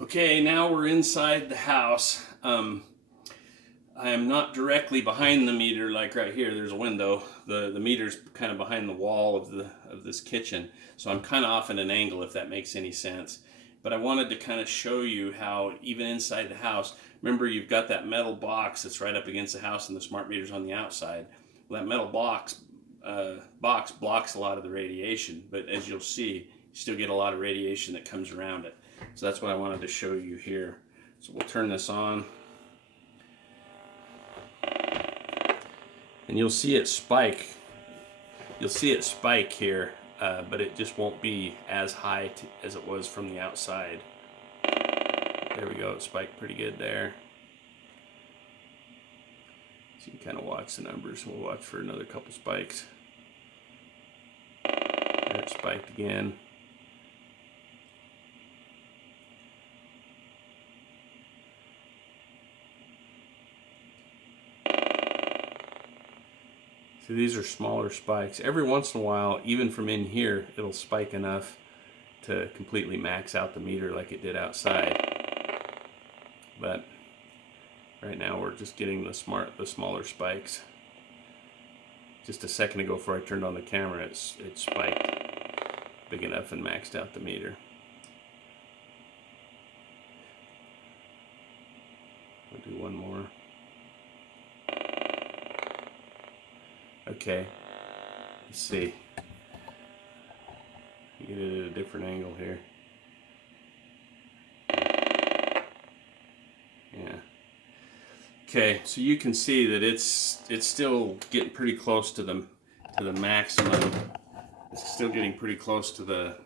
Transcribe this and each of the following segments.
Okay, now we're inside the house. I am not directly behind the meter like right here. There's a window. The meter's kind of behind the wall of this kitchen, so I'm kind of off at an angle, if that makes any sense. But I wanted to kind of show you how even inside the house, remember you've got that metal box that's right up against the house and the smart meter's on the outside. Well, that metal box blocks a lot of the radiation, but as you'll see, you still get a lot of radiation that comes around it. So that's what I wanted to show you here. So we'll turn this on. And you'll see it spike. You'll see it spike here, but it just won't be as high as it was from the outside. There we go, it spiked pretty good there. So you can kind of watch the numbers. We'll watch for another couple spikes. There it spiked again. So these are smaller spikes. Every once in a while, even from in here, it'll spike enough to completely max out the meter like it did outside. But right now we're just getting the smaller spikes. Just a second ago before I turned on the camera, it spiked big enough and maxed out the meter. I'll do one more. Okay, let's see. Get it at a different angle here. Yeah. Okay, so you can see that it's still getting pretty close to the maximum. It's still getting pretty close to the.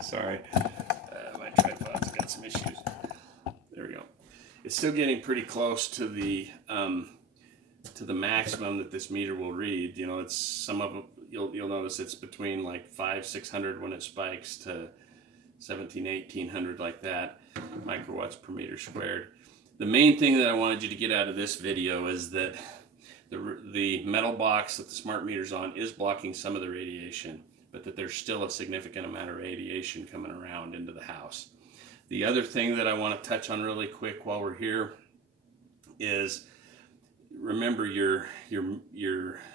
Sorry, my tripod's got some issues. There we go. It's still getting pretty close to the maximum that this meter will read. You know, it's some of them, you'll notice it's between like 500-600 when it spikes to 1700-1800 like that microwatts per meter squared. The main thing that I wanted you to get out of this video is that the metal box that the smart meter's on is blocking some of the radiation, but that there's still a significant amount of radiation coming around into the house. The other thing that I want to touch on really quick while we're here is, remember your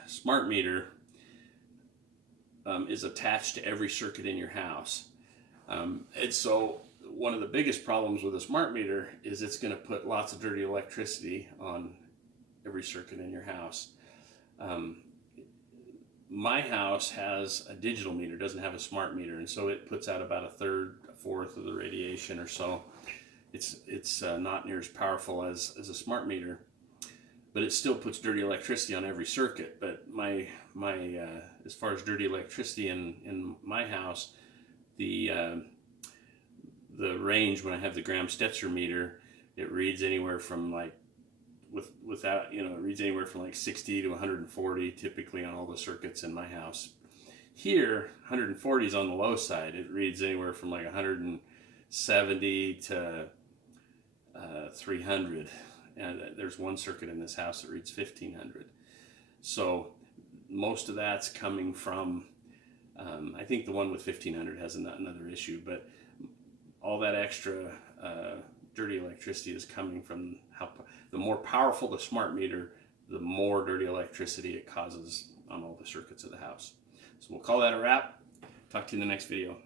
smart meter is attached to every circuit in your house. And so one of the biggest problems with a smart meter is it's going to put lots of dirty electricity on every circuit in your house. My house has a digital meter, doesn't have a smart meter, and so it puts out about a third, a fourth of the radiation or so. It's not near as powerful as a smart meter, but it still puts dirty electricity on every circuit. But my as far as dirty electricity in my house, the range when I have the Graham-Stetzer meter, it reads anywhere from like without, you know, it reads anywhere from like 60 to 140 typically on all the circuits in my house. Here, 140 is on the low side. It reads anywhere from like 170 to 300. And there's one circuit in this house that reads 1500. So most of that's coming from, I think the one with 1500 has another issue, but all that extra dirty electricity is coming from the more powerful the smart meter, the more dirty electricity it causes on all the circuits of the house. So we'll call that a wrap. Talk to you in the next video.